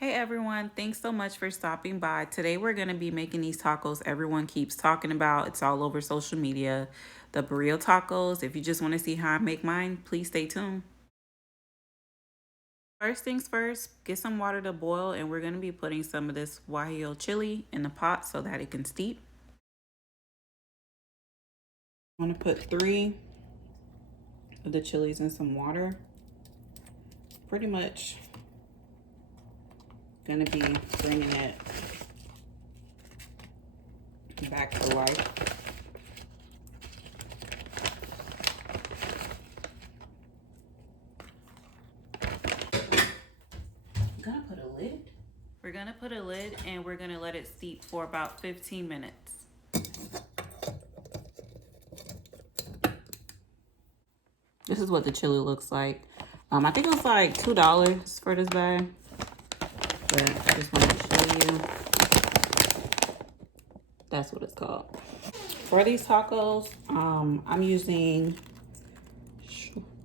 Hey everyone, thanks so much for stopping by. Today we're going to be making these tacos everyone keeps talking about. It's all over social media. The Birria tacos. If you just want to see how I make mine, please stay tuned. First things first, get some water to boil and we're going to be putting some of this guajillo chili in the pot so that it can steep. I'm going to put 3 of the chilies in some water. Pretty much going to be bringing it back to life. Gonna put a lid. We're gonna put a lid and we're gonna let it steep for about 15 minutes. This is what the chili looks like. I think it was like $2 for this bag, but I just wanted to show you. That's what it's called. For these tacos, I'm using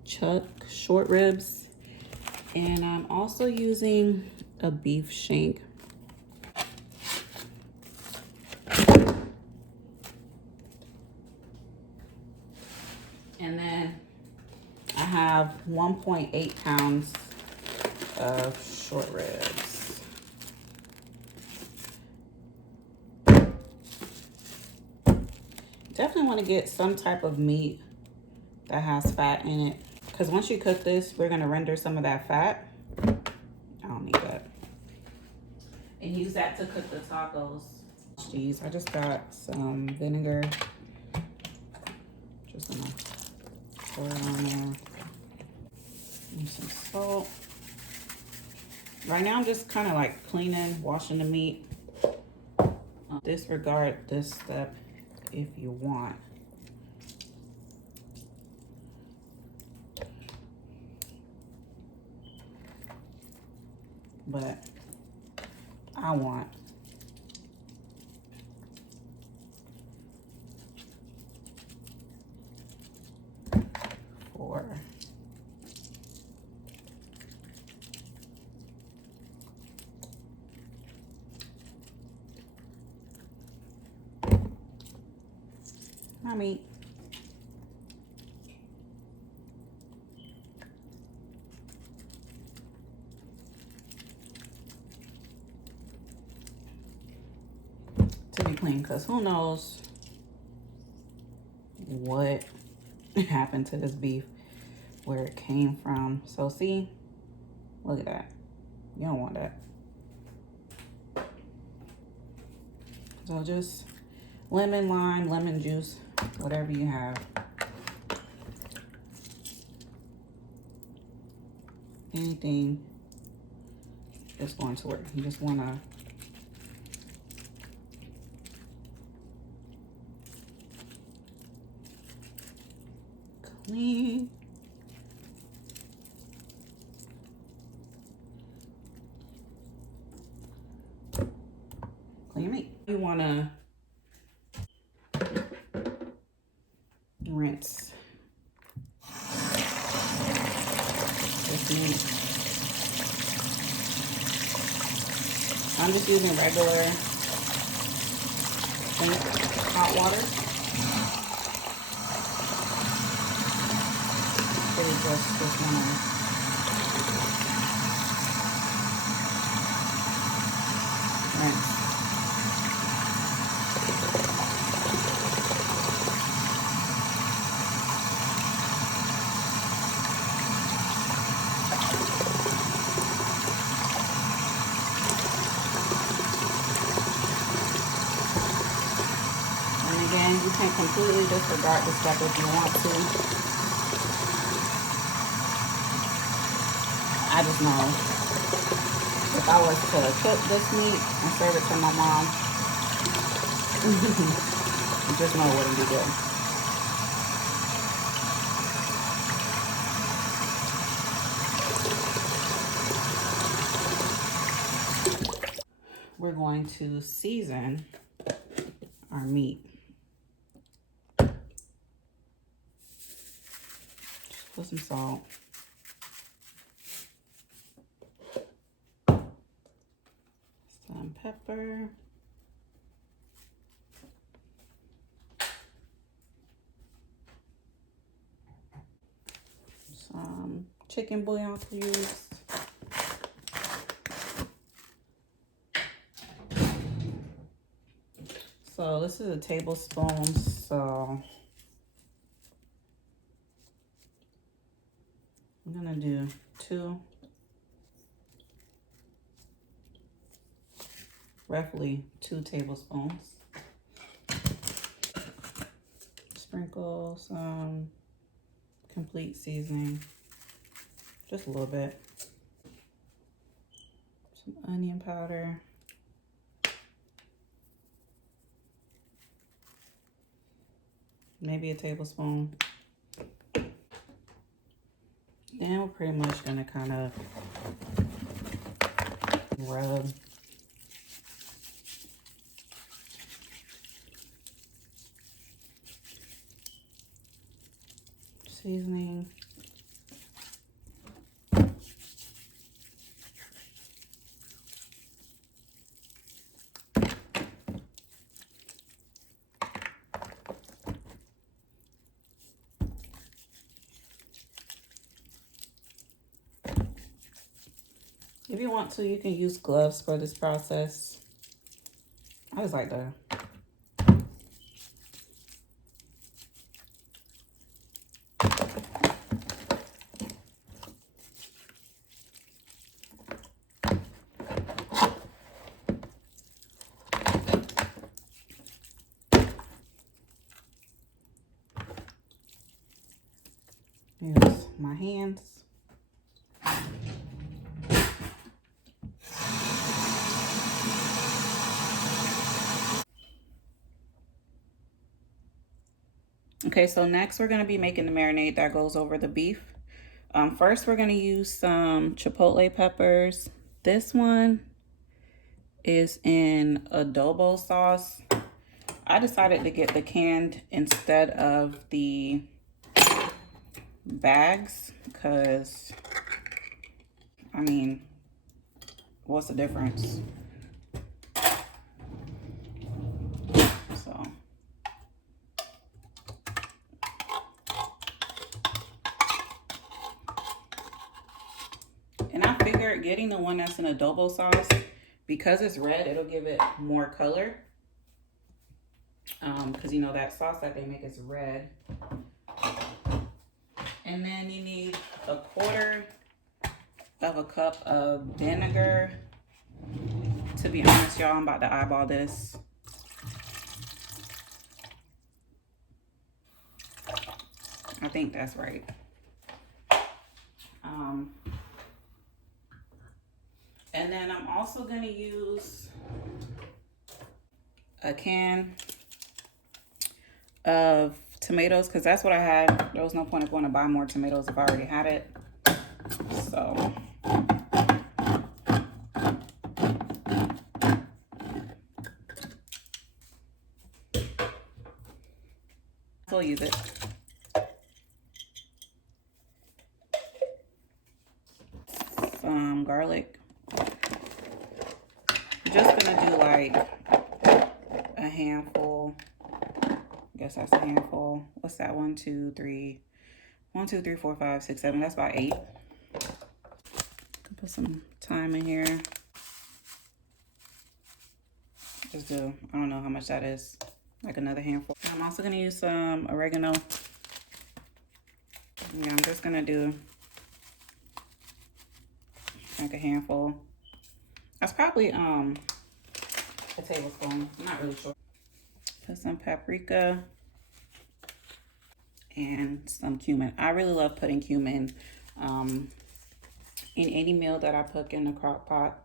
chuck short ribs, and I'm also using a beef shank. And then I have 1.8 pounds of short ribs. Definitely want to get some type of meat that has fat in it, because once you cook this, we're going to render some of that fat. I don't need that. And use that to cook the tacos. Cheese. I just got some vinegar. Just gonna pour it on there. And some salt. Right now I'm just kind of like cleaning, washing the meat. Disregard this step if you want. But I want. For my meat. To be clean, because who knows what happened to this beef, where it came from. So see, look at that. You don't want that. So just lemon, lime, lemon juice, whatever you have. Anything is going to work. You just want to clean. Clean meat. You want to rinse this meat. I'm just using regular hot water. Really just want to rinse. And again, you can completely disregard this step if you want to. I just know if I was to cook this meat and serve it to my mom, you just know it wouldn't be good. We're going to season our meat. Just put some salt. Some pepper. Some chicken bouillon cubes. So this is a tablespoon, so I'm gonna do 2, roughly 2 tablespoons. Sprinkle some complete seasoning, just a little bit. Some onion powder. Maybe a tablespoon. And we're pretty much gonna kind of rub. Seasoning. If you want to, you can use gloves for this process. I just like to use my hands. Okay, so next we're gonna be making the marinade that goes over the beef. First we're gonna use some chipotle peppers. This one is in adobo sauce. I decided to get the canned instead of the bags because, I mean, what's the difference? So and I figured getting the one that's in adobo sauce, because it's red, it'll give it more color. Because you know that sauce that they make is red. And then you need 1/4 of a cup of vinegar. To be honest, y'all, I'm about to eyeball this. I think that's right. And then I'm also gonna use a can of tomatoes because that's what I had. There was no point of going to buy more tomatoes if I already had it. So I'll use it. Some garlic. I'm just gonna do like a handful. I guess that's a handful. What's that? 1, 2, 3. 1, 2, 3, 4, 5, 6, 7. That's about 8. Put some thyme in here. Just do, I don't know how much that is. Like another handful. I'm also gonna use some oregano. Yeah, I'm just gonna do like a handful. That's probably a tablespoon. I'm not really sure. Put some paprika and some cumin. I really love putting cumin in any meal that I cook in the crock pot.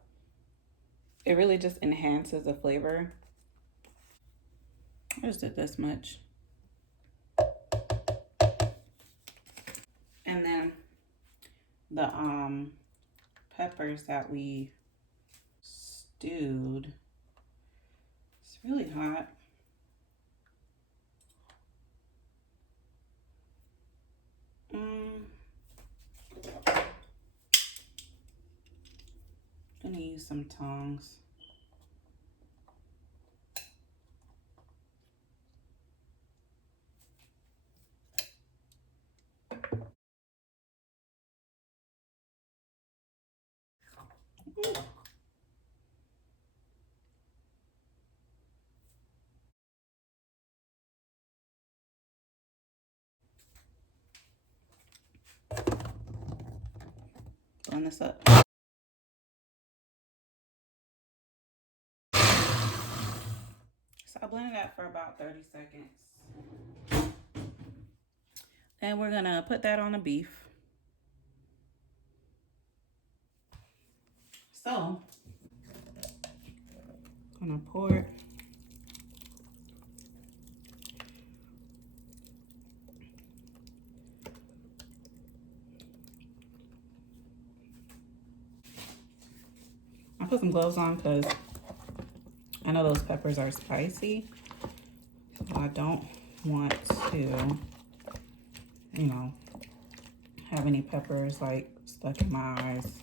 It really just enhances the flavor. I just did this much. And then the peppers that we stewed. It's really hot. Gonna use some tongs. Blend this up. So I blended that for about 30 seconds. And we're gonna put that on the beef. So, I'm gonna pour it. I put some gloves on because I know those peppers are spicy. So I don't want to, you know, have any peppers like stuck in my eyes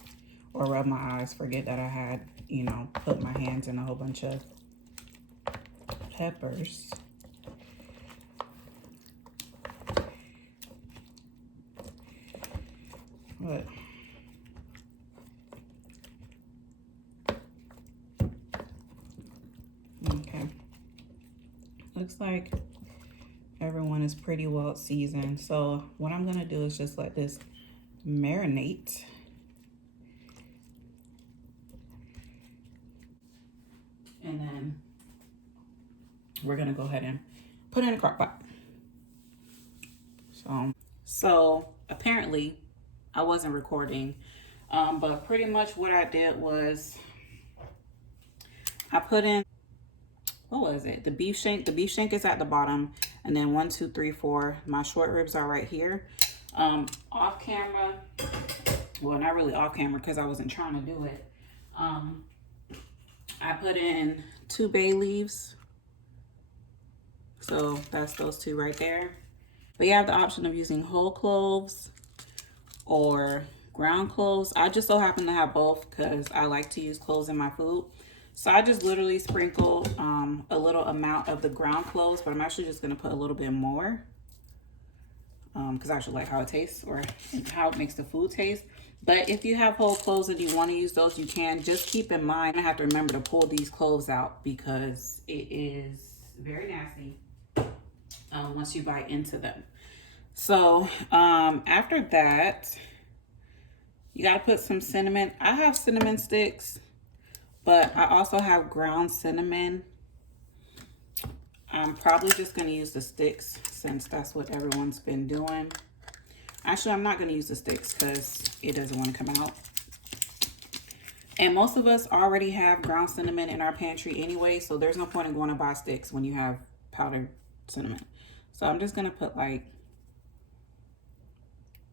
or rub my eyes, forget that I had, you know, put my hands in a whole bunch of peppers. But okay, looks like everyone is pretty well seasoned. So what I'm gonna do is just let this marinate. And then we're gonna go ahead and put it in a crock pot. So apparently I wasn't recording, but pretty much what I did was I put in, what was it? The beef shank. The beef shank is at the bottom, and then 1, 2, 3, 4. My short ribs are right here. Off camera, well, not really off camera because I wasn't trying to do it. I put in 2 bay leaves. So that's those 2 right there. But you have the option of using whole cloves or ground cloves. I just so happen to have both because I like to use cloves in my food. So I just literally sprinkle a little amount of the ground cloves, but I'm actually just gonna put a little bit more because I actually like how it tastes or how it makes the food taste. But if you have whole cloves and you want to use those, you can. Just keep in mind, I have to remember to pull these cloves out because it is very nasty once you bite into them. So after that, you got to put some cinnamon. I have cinnamon sticks, but I also have ground cinnamon. I'm probably just going to use the sticks since that's what everyone's been doing. Actually, I'm not going to use the sticks because it doesn't want to come out. And most of us already have ground cinnamon in our pantry anyway, so there's no point in going to buy sticks when you have powdered cinnamon. So I'm just going to put like,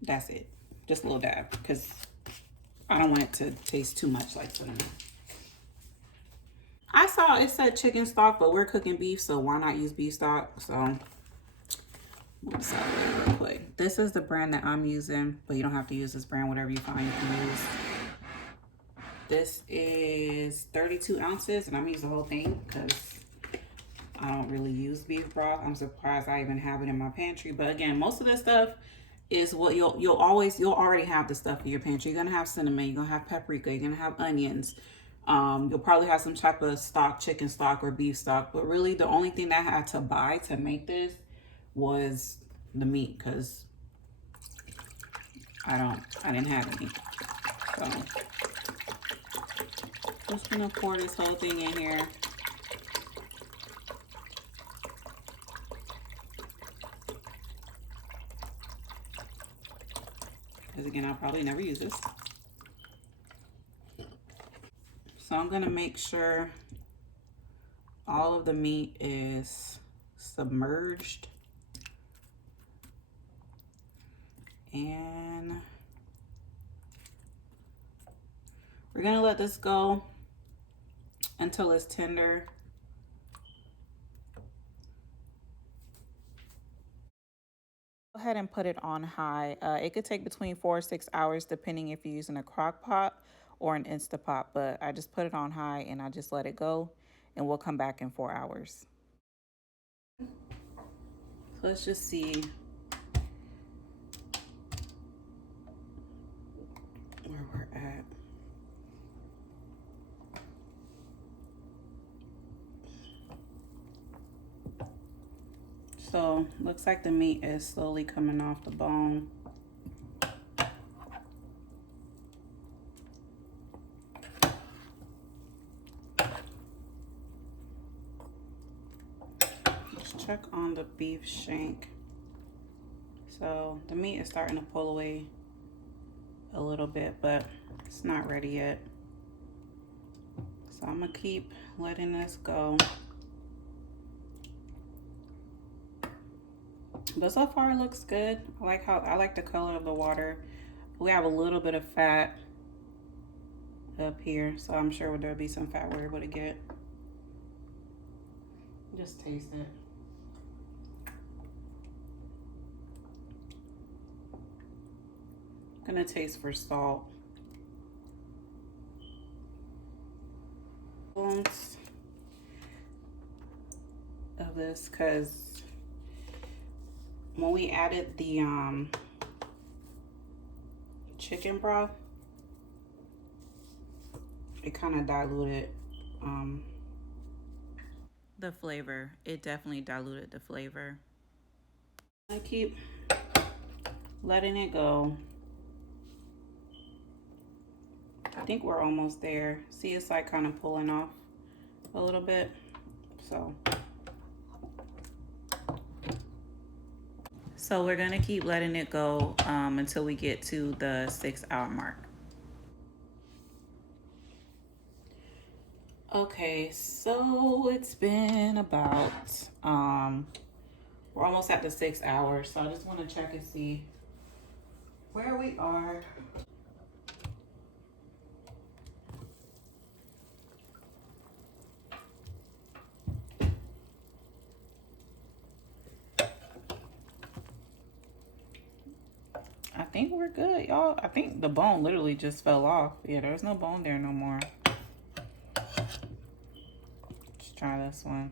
that's it. Just a little dab because I don't want it to taste too much like cinnamon. I saw it said chicken stock, but we're cooking beef, so why not use beef stock? So we'll decide real quick. This is the brand that I'm using, but you don't have to use this brand. Whatever you find you can use. This is 32 ounces, and I'm using the whole thing because I don't really use beef broth. I'm surprised I even have it in my pantry. But again, most of this stuff is what you'll already have the stuff in your pantry. You're gonna have cinnamon, you're gonna have paprika, you're gonna have onions. You'll probably have some type of stock, chicken stock or beef stock. But really, the only thing that I had to buy to make this was the meat because I didn't have any. So just gonna pour this whole thing in here. Because again, I'll probably never use this. So I'm gonna make sure all of the meat is submerged. And we're gonna let this go until it's tender. Go ahead and put it on high. It could take between 4 or 6 hours depending if you're using a crock pot or an Instapot, but I just put it on high and I just let it go and we'll come back in 4 hours. So let's just see where we're at. So looks like the meat is slowly coming off the bone. Let's check on the beef shank. So the meat is starting to pull away a little bit, but it's not ready yet. So I'm gonna keep letting this go. But so far it looks good. I like the color of the water. We have a little bit of fat up here, so I'm sure there'll be some fat we're able to get. Just taste it. I'm gonna taste for salt. Of this, because when we added the chicken broth, it kind of diluted the flavor. It definitely diluted the flavor. I keep letting it go. I think we're almost there. See, it's like kind of pulling off a little bit. So we're gonna keep letting it go until we get to the 6-hour mark. Okay, so it's been about we're almost at the 6 hours, so I just want to check and see where we are. I think we're good, y'all. I think the bone literally just fell off. Yeah, there's no bone there no more. Let's try this one.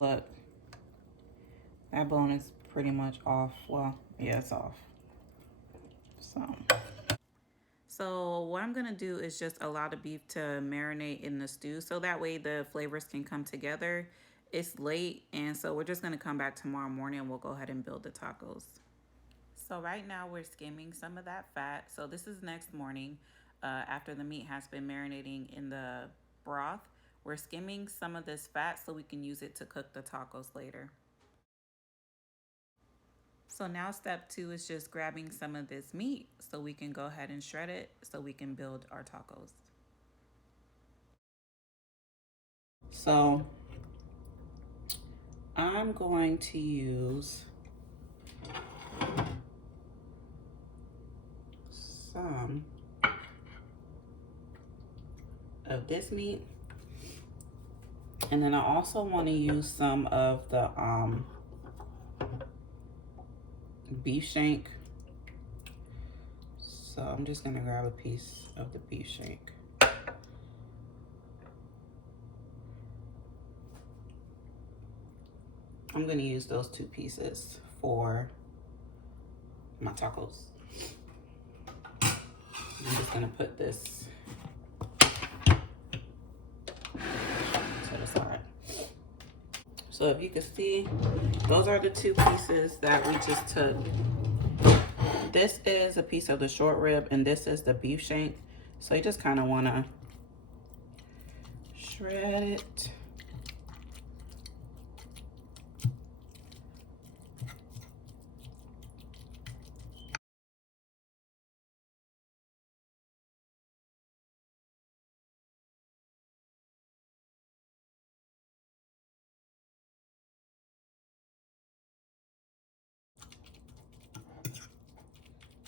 Look, that bone is pretty much off. Well, yeah, it's off. So what I'm gonna do is just allow the beef to marinate in the stew, so that way the flavors can come together. It's late, and so we're just gonna come back tomorrow morning and we'll go ahead and build the tacos. So right now we're skimming some of that fat. So this is next morning, after the meat has been marinating in the broth. We're skimming some of this fat so we can use it to cook the tacos later. So now step 2 is just grabbing some of this meat so we can go ahead and shred it so we can build our tacos. So I'm going to use some of this meat, and then I also want to use some of the beef shank. So I'm just gonna grab a piece of the beef shank. I'm gonna use those 2 pieces for my tacos. I'm just gonna put this to the side. So if you can see, those are the 2 pieces that we just took. This is a piece of the short rib and this is the beef shank. So you just kind of want to shred it.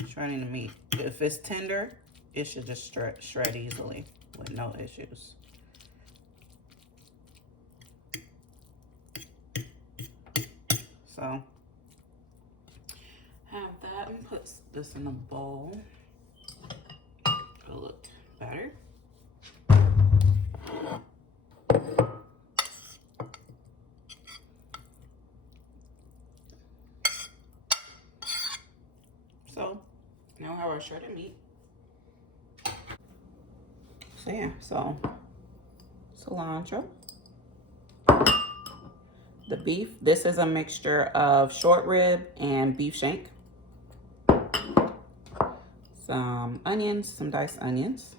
Shredding the meat. If it's tender, it should just shred easily with no issues. So have that and put this in a bowl. It'll look better. So now we have our shredded meat. So yeah, so cilantro. The beef, this is a mixture of short rib and beef shank. Some onions, some diced onions.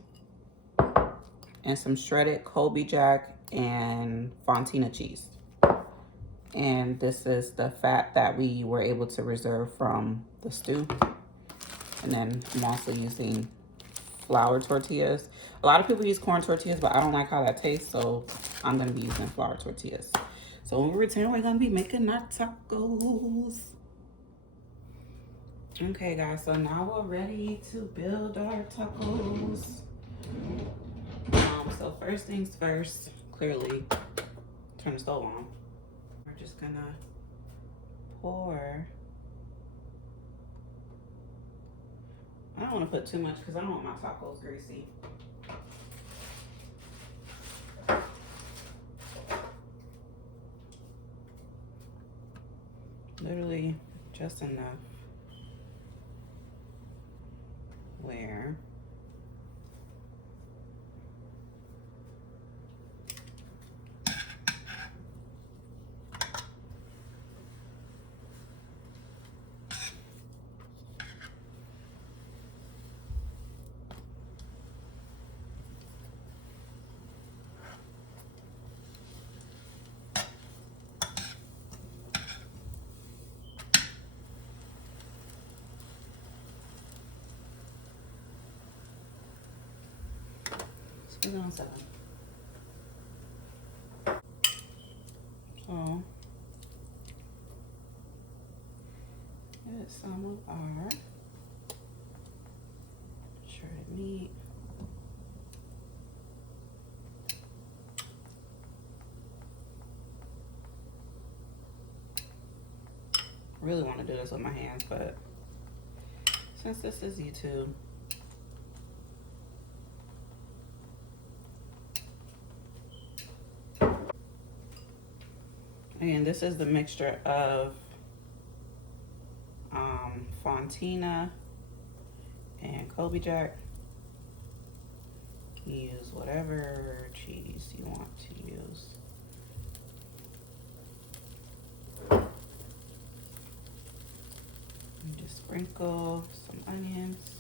And some shredded Colby Jack and Fontina cheese. And this is the fat that we were able to reserve from the stew. And then I'm also using flour tortillas. A lot of people use corn tortillas, but I don't like how that tastes, so I'm gonna be using flour tortillas. So when we return, we're gonna be making our tacos. Okay guys, so now we're ready to build our tacos. So first things first, clearly, turn the stove on. We're just gonna pour. I don't want to put too much because I don't want my tacos greasy. Literally just enough where it's on 7. So get some of our shredded meat. I really want to do this with my hands, but since this is YouTube, and this is the mixture of Fontina and Colby Jack. You use whatever cheese you want to use. And just sprinkle some onions.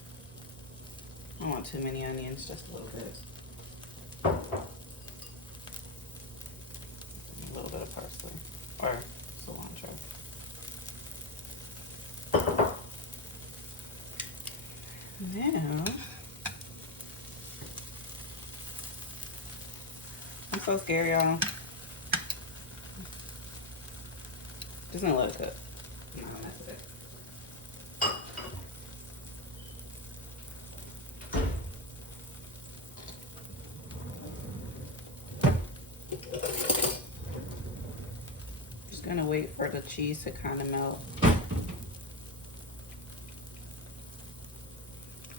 I don't want too many onions, just a little bit. A little bit of parsley or cilantro. Now, I'm so scared, y'all. Just gonna let it cook. I'm not gonna mess with it. Just gonna wait for the cheese to kind of melt.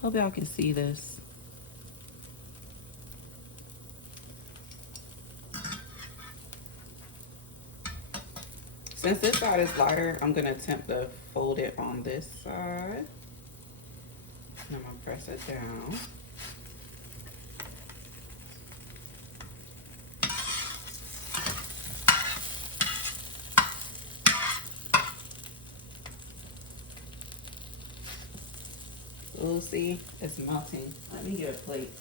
Hope y'all can see this. Since this side is lighter, I'm gonna attempt to fold it on this side. And I'm gonna press it down. Ooh, see, it's melting. Let me get a plate.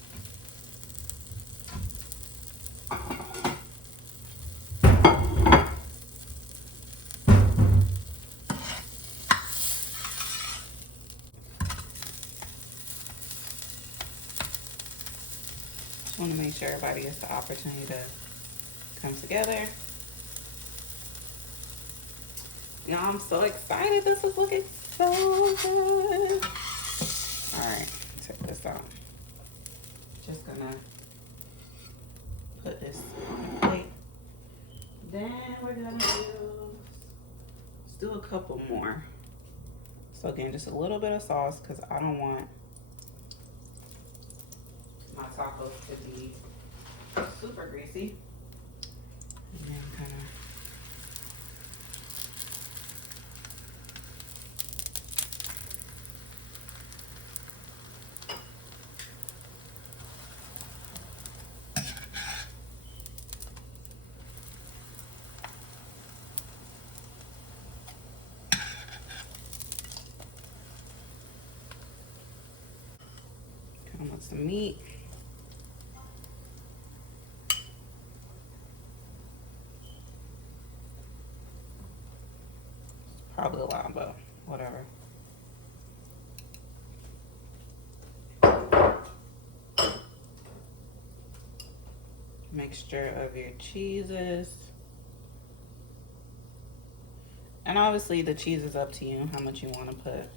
Just want to make sure everybody gets the opportunity to come together. Now I'm so excited. This is looking so good. All right, check this out. Just gonna put this on the plate. Then we're gonna do a couple more. So again, just a little bit of sauce because I don't want my tacos to be super greasy. And then kind of some meat. Probably a lot, but whatever. Mixture of your cheeses. And obviously the cheese is up to you how much you want to put.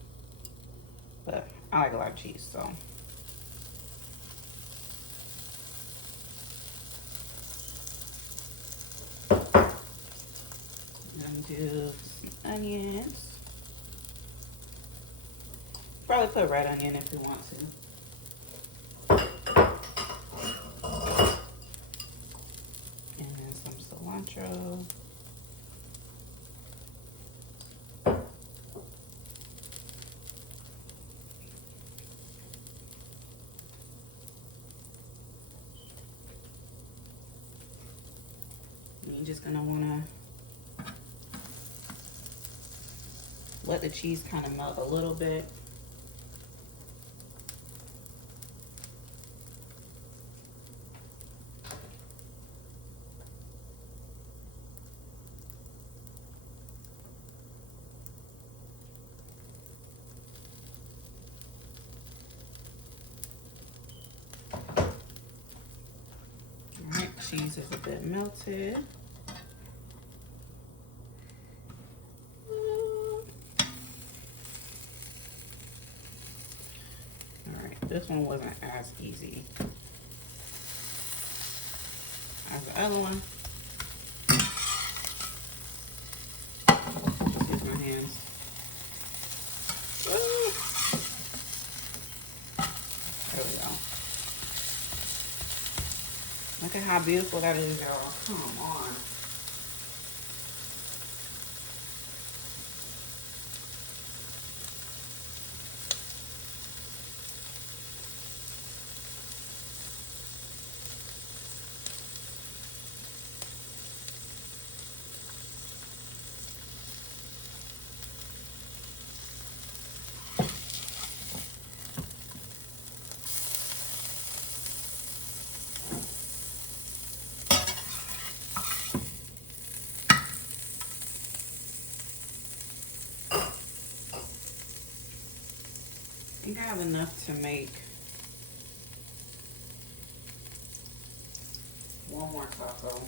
But I like a lot of cheese, so. And do some onions. Probably put red onion if you want to. And then some cilantro. You're just gonna wanna let the cheese kind of melt a little bit. All right, cheese is a bit melted. This one wasn't as easy as the other one. Just use my hands. Woo. There we go. Look at how beautiful that is, y'all. Come on. I think I have enough to make one more taco.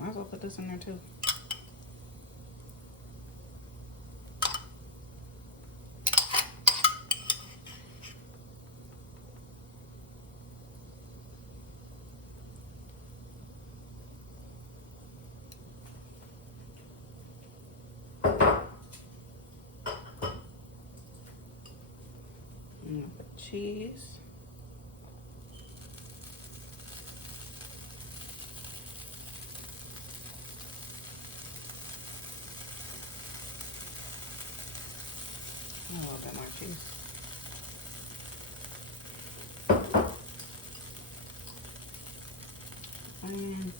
Might as well put this in there too. Cheese. A little bit more cheese. Onion.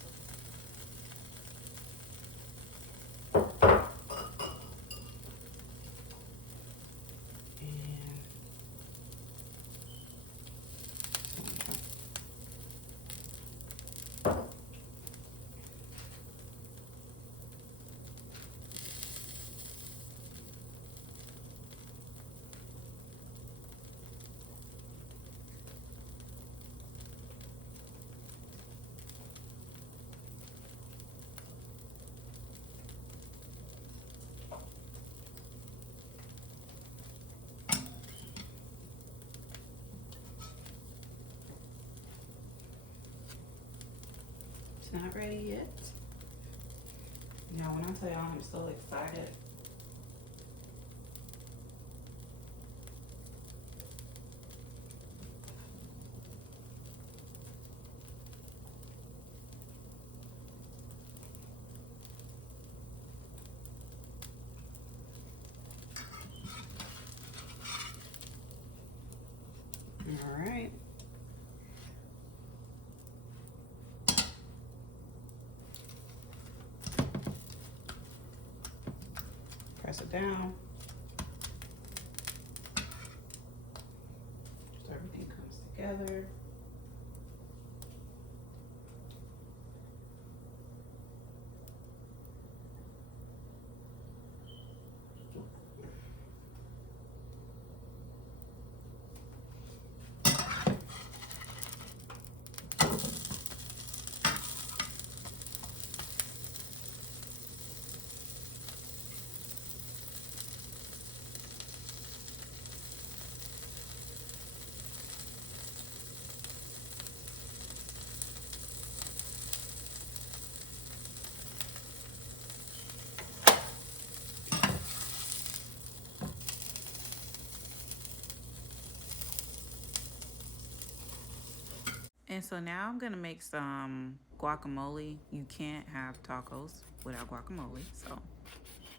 Not ready yet. Now, when I tell y'all I'm so excited, All right. Press it down. So everything comes together. And so now I'm gonna make some guacamole. You can't have tacos without guacamole. So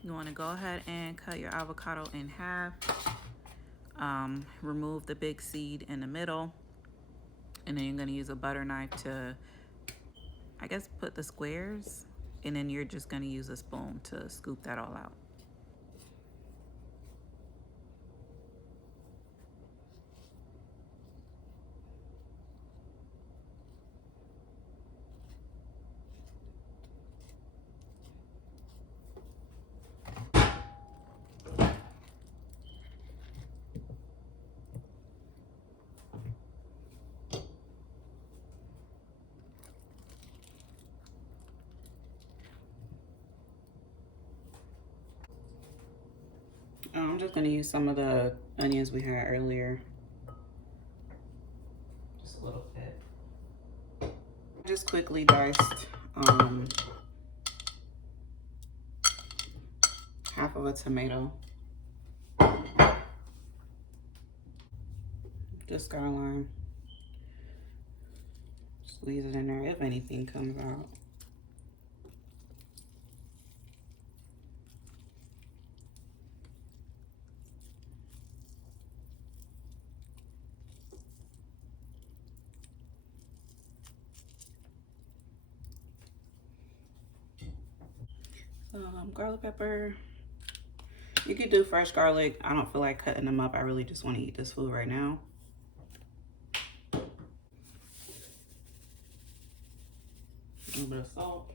you wanna go ahead and cut your avocado in half. Remove the big seed in the middle. And then you're gonna use a butter knife to, I guess, put the squares. And then you're just gonna use a spoon to scoop that all out. I'm just gonna use some of the onions we had earlier. Just a little bit. Just quickly diced half of a tomato. Just got a lime. Squeeze it in there if anything comes out. Garlic pepper. You could do fresh garlic. I don't feel like cutting them up. I really just want to eat this food right now. A little bit of salt.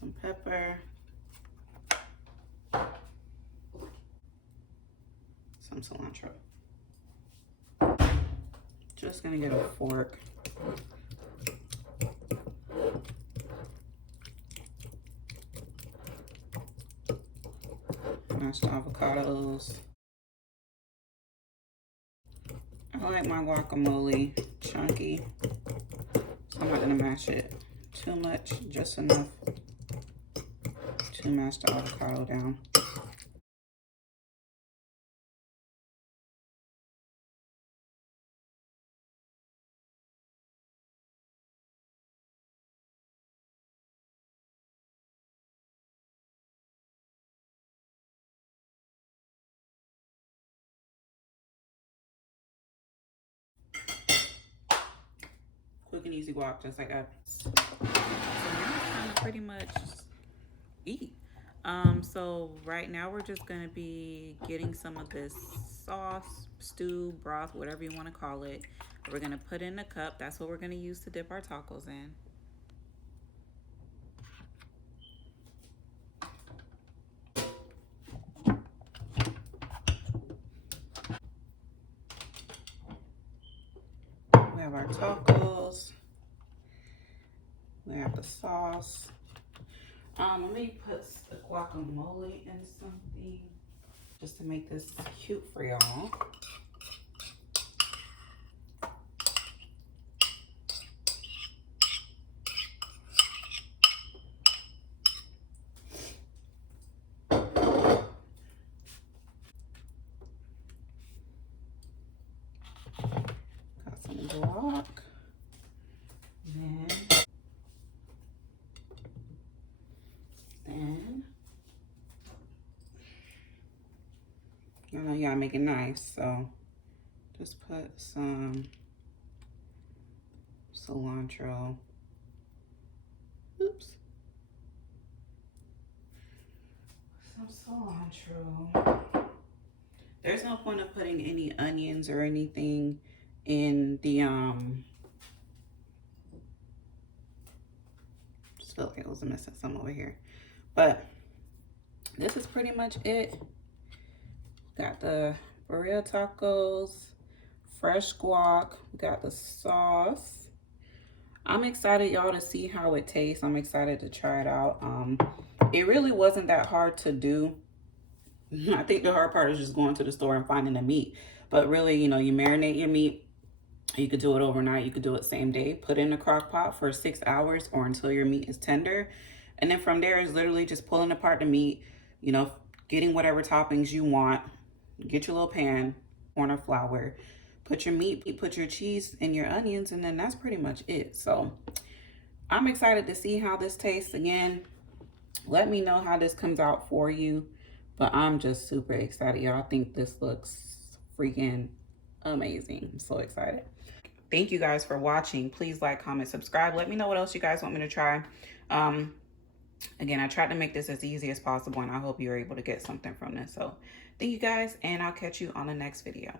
Some pepper. Some cilantro. Just gonna get a fork. Mashed avocados. I like my guacamole chunky, so I'm not gonna mash it too much, just enough to mash the avocado down. Quick and easy guac, just like that. So now it's time to pretty much eat. So right now we're just gonna be getting some of this sauce, stew, broth, whatever you want to call it. We're gonna put in a cup. That's what we're gonna use to dip our tacos in. We have our tacos. We have the sauce. Let me put the guacamole in something just to make this cute for y'all. Got some guac. Then gotta make it nice. So just put some cilantro. Oops. Some cilantro. There's no point of putting any onions or anything in the just feel like it was missing some over here. But this is pretty much it. Got the Birria tacos, fresh guac, we got the sauce. I'm excited, y'all, to see how it tastes. I'm excited to try it out. It really wasn't that hard to do. I think the hard part is just going to the store and finding the meat. But really, you know, you marinate your meat. You could do it overnight. You could do it same day. Put it in a crock pot for 6 hours or until your meat is tender. And then from there is literally just pulling apart the meat, you know, getting whatever toppings you want. Get your little pan, corner flour, put your meat, put your cheese and your onions, and then that's pretty much it. So I'm excited to see how this tastes. Again, let me know how this comes out for you. But I'm just super excited, y'all. I think this looks freaking amazing. I'm so excited. Thank you guys for watching. Please like, comment, subscribe. Let me know what else you guys want me to try. Again, I tried to make this as easy as possible, and I hope you're able to get something from this. So thank you guys, and I'll catch you on the next video.